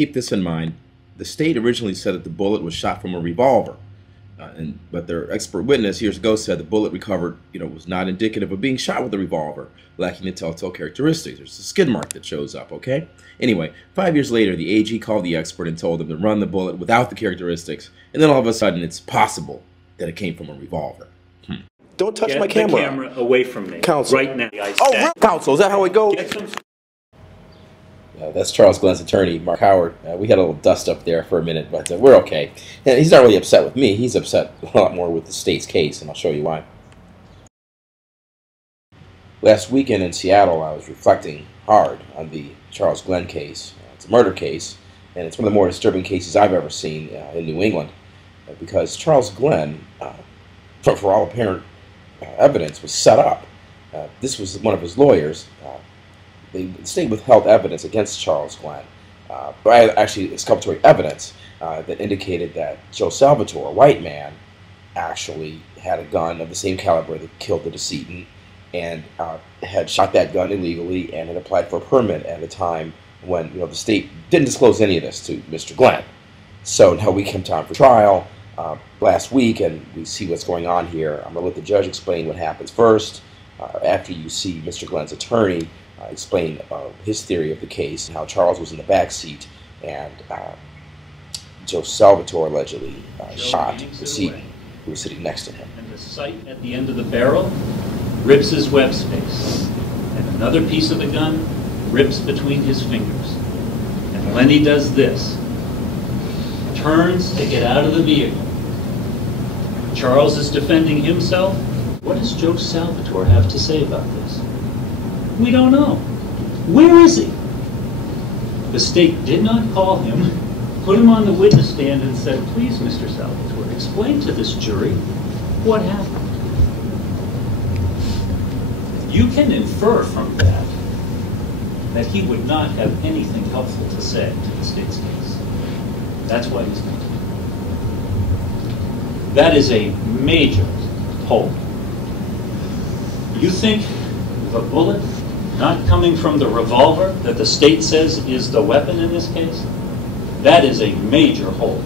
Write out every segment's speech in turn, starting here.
keep this in mind. The state originally said that the bullet was shot from a revolver, but their expert witness years ago said the bullet recovered, was not indicative of being shot with a revolver, lacking the telltale characteristics. There's a skid mark that shows up, okay? Anyway, 5 years later, the AG called the expert and told him to run the bullet without the characteristics, and then all of a sudden, it's possible that it came from a revolver. Don't touch my camera. camera. Get the camera away from me. Counsel. Right now. Oh, counsel, is that how it goes? That's Charles Glenn's attorney, Mark Howard. We had a little dust up there for a minute, but we're okay. And he's not really upset with me. He's upset a lot more with the state's case, and I'll show you why. Last weekend in Seattle, I was reflecting hard on the Charles Glenn case. It's a murder case, and it's one of the more disturbing cases I've ever seen in New England, because Charles Glenn, for all apparent evidence, was set up. This was one of his lawyers. The state withheld evidence against Charles Glenn, actually exculpatory evidence that indicated that Joe Salvatore, a white man, actually had a gun of the same caliber that killed the decedent, and had shot that gun illegally and had applied for a permit at a time when the state didn't disclose any of this to Mr. Glenn. So now we come time for trial last week, and we see what's going on here. I'm going to let the judge explain what happens first, after you see Mr. Glenn's attorney explain his theory of the case, and how Charles was in the back seat and Joe Salvatore allegedly shot the decedent who was sitting next to him. And the sight at the end of the barrel rips his web space, and another piece of the gun rips between his fingers. And Lenny does this, turns to get out of the vehicle. Charles is defending himself. What does Joe Salvatore have to say about this? We don't know. Where is he? The state did not call him, put him on the witness stand and said, please, Mr. Salvatore, explain to this jury what happened. You can infer from that he would not have anything helpful to say to the state's case. That's why he's not. That is a major hole. You think the bullet not coming from the revolver that the state says is the weapon in this case? That is a major hole.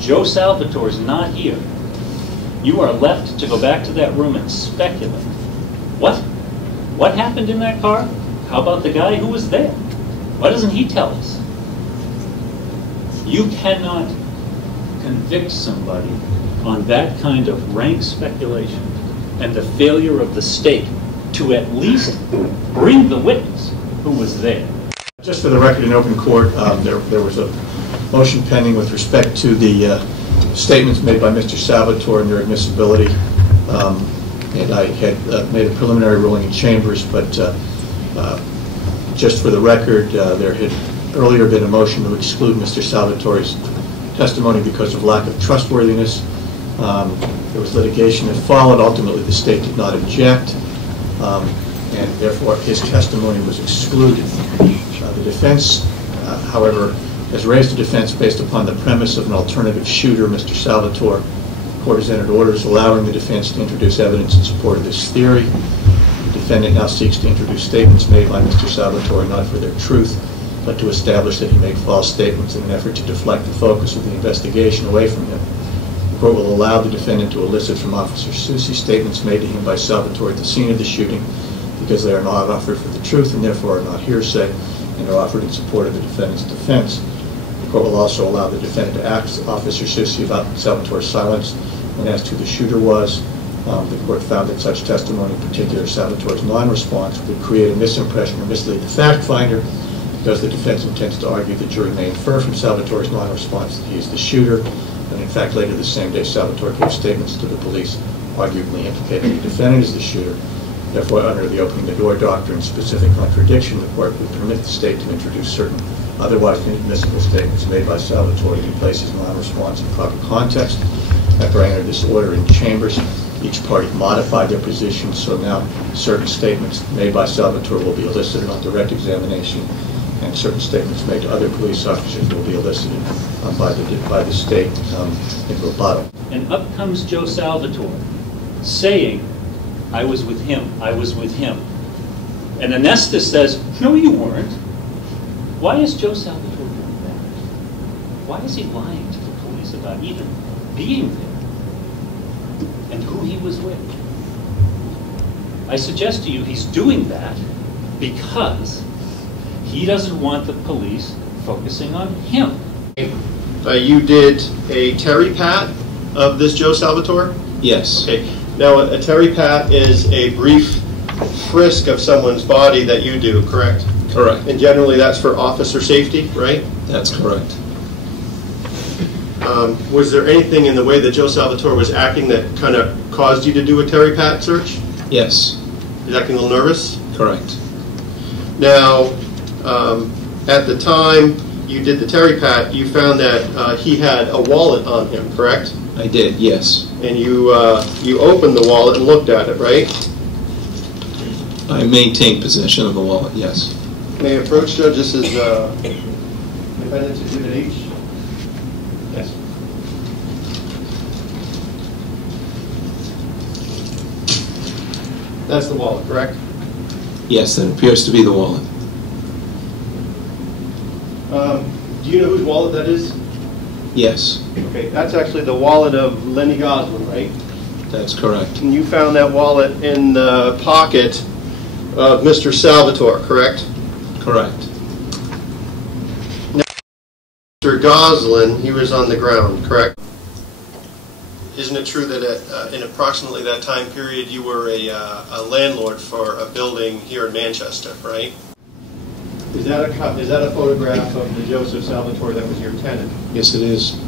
Joe Salvatore's not here. You are left to go back to that room and speculate. What happened in that car? How about the guy who was there? Why doesn't he tell us? You cannot convict somebody on that kind of rank speculation and the failure of the state to at least bring the witness who was there. Just for the record, in open court, there was a motion pending with respect to the statements made by Mr. Salvatore and their admissibility. And I had made a preliminary ruling in chambers, but just for the record, there had earlier been a motion to exclude Mr. Salvatore's testimony because of lack of trustworthiness. There was litigation that followed. Ultimately, the state did not object, and therefore his testimony was excluded. The defense, however, has raised a defense based upon the premise of an alternative shooter, Mr. Salvatore. The court has entered orders allowing the defense to introduce evidence in support of this theory. The defendant now seeks to introduce statements made by Mr. Salvatore not for their truth, but to establish that he made false statements in an effort to deflect the focus of the investigation away from him. The court will allow the defendant to elicit from Officer Soucy statements made to him by Salvatore at the scene of the shooting because they are not offered for the truth and therefore are not hearsay and are offered in support of the defendant's defense. The court will also allow the defendant to ask Officer Soucy about Salvatore's silence and as to who the shooter was. The court found that such testimony, in particular Salvatore's non-response, would create a misimpression or mislead the fact finder because the defense intends to argue the jury may infer from Salvatore's non-response that he is the shooter, and in fact later the same day Salvatore gave statements to the police arguably indicating the defendant is the shooter. Therefore, under the opening the door doctrine specific contradiction, the court would permit the state to introduce certain otherwise inadmissible statements made by Salvatore to place his non-response in proper context. After I entered this order in chambers, each party modified their position, so now certain statements made by Salvatore will be elicited on direct examination, and certain statements made to other police officers will be elicited by the state in rebuttal. And up comes Joe Salvatore saying, I was with him, I was with him. And Anestis says, no, you weren't. Why is Joe Salvatore Why is he lying to the police about even being there and who he was with? I suggest to you he's doing that because he doesn't want the police focusing on him. You did a Terry Pat of this Joe Salvatore? Yes. Okay. Now, a Terry Pat is a brief frisk of someone's body that you do, correct? Correct. And generally that's for officer safety, right? That's correct. Was there anything in the way that Joe Salvatore was acting that kind of caused you to do a Terry Pat search? Yes. He was acting a little nervous? Correct. Now, at the time you did the Terry Pat, you found that he had a wallet on him, correct? I did, yes. And you opened the wallet and looked at it, right? I maintained possession of the wallet, yes. May I approach, Judge? This is Defendant's Exhibit H. Yes. That's the wallet, correct? Yes, that appears to be the wallet. Do you know whose wallet that is? Yes, Okay, that's actually the wallet of Lenny Goslin, right? that's correct. And you found that wallet in the pocket of Mr. Salvatore, correct? Correct. Now, Mr. Goslin, he was on the ground, correct? Isn't it true that in approximately that time period you were a landlord for a building here in Manchester, right? Is that a photograph of the Joseph Salvatore that was your tenant? Yes, it is.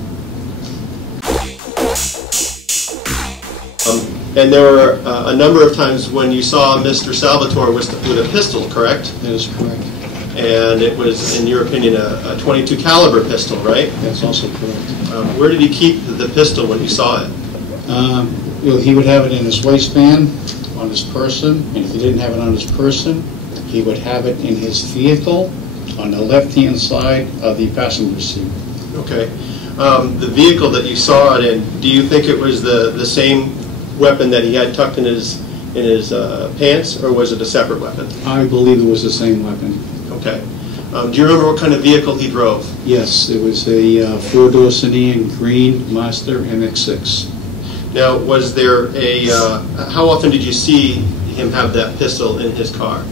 And there were a number of times when you saw Mr. Salvatore with a pistol, correct? That is correct. And it was, in your opinion, a .22 caliber pistol, right? That's also correct. Where did he keep the pistol when you saw it? Well, he would have it in his waistband, on his person, and if he didn't have it on his person, he would have it in his vehicle on the left-hand side of the passenger seat. Okay. The vehicle that you saw it in, do you think it was the same weapon that he had tucked in his pants, or was it a separate weapon? I believe it was the same weapon. Okay. Do you remember what kind of vehicle he drove? Yes, it was a four-door sedan, green Mazda MX-6. Now, was there how often did you see him have that pistol in his car?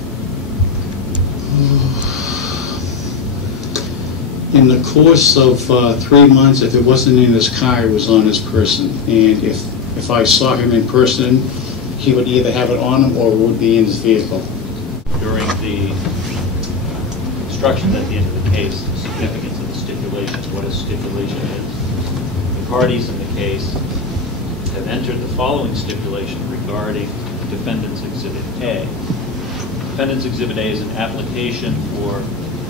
In the course of 3 months, if it wasn't in his car, it was on his person. And if I saw him in person, he would either have it on him or it would be in his vehicle. During the instruction at the end of the case, the significance of the stipulations, what a stipulation is, the parties in the case have entered the following stipulation regarding Defendant's Exhibit A. Defendant's Exhibit A is an application for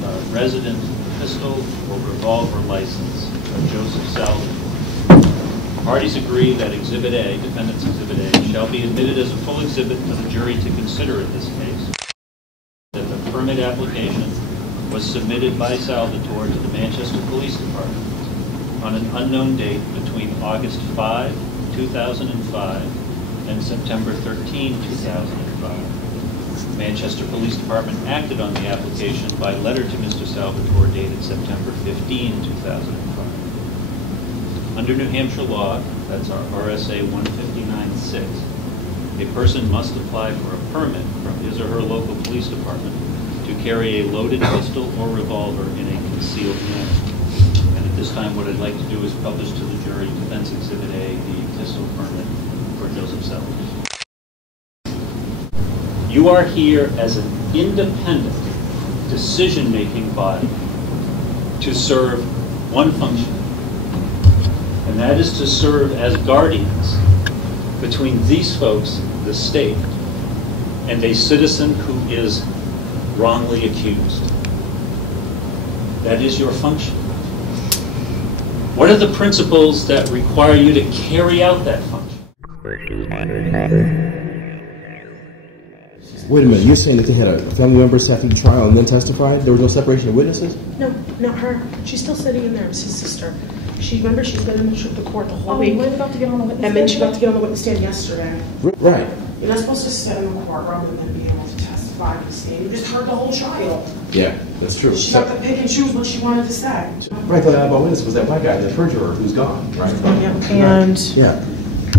a resident pistol or revolver license of Joseph Salvatore. Parties agree that Exhibit A, Defendant's Exhibit A, shall be admitted as a full exhibit for the jury to consider in this case. That the permit application was submitted by Salvatore to the Manchester Police Department on an unknown date between August 5, 2005 and September 13, 2005. Manchester Police Department acted on the application by letter to Mr. Salvatore dated September 15, 2005. Under New Hampshire law, that's our RSA 159.6, a person must apply for a permit from his or her local police department to carry a loaded pistol or revolver in a concealed manner. And at this time, what I'd like to do is publish to the jury Defense Exhibit A, the pistol permit for Joseph Salvatore. You are here as an independent decision-making body to serve one function, and that is to serve as guardians between these folks, the state, and a citizen who is wrongly accused. That is your function. What are the principles that require you to carry out that function? Wait a minute, you're saying that they had a family member sat through the trial and then testified? There was no separation of witnesses? No, not her. She's still sitting in there. It was his sister. Remember, she's been in the court the whole week. We're about to get on the witness And then she got to get on the witness stand yesterday. Right. You're not supposed to sit in the courtroom and then be able to testify and stand. You just heard the whole trial. Yeah, that's true. She got to pick and choose what she wanted to say. Right, the alibi witness was that black guy, the perjurer, who's gone, right? And Yeah.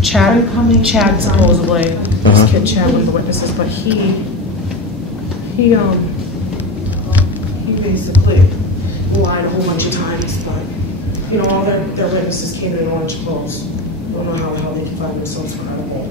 Chad supposedly, this kid Chad, one of the witnesses, but he basically lied a whole bunch of times, but, you know, all their witnesses came in orange clothes. I don't know how the hell they can find themselves credible.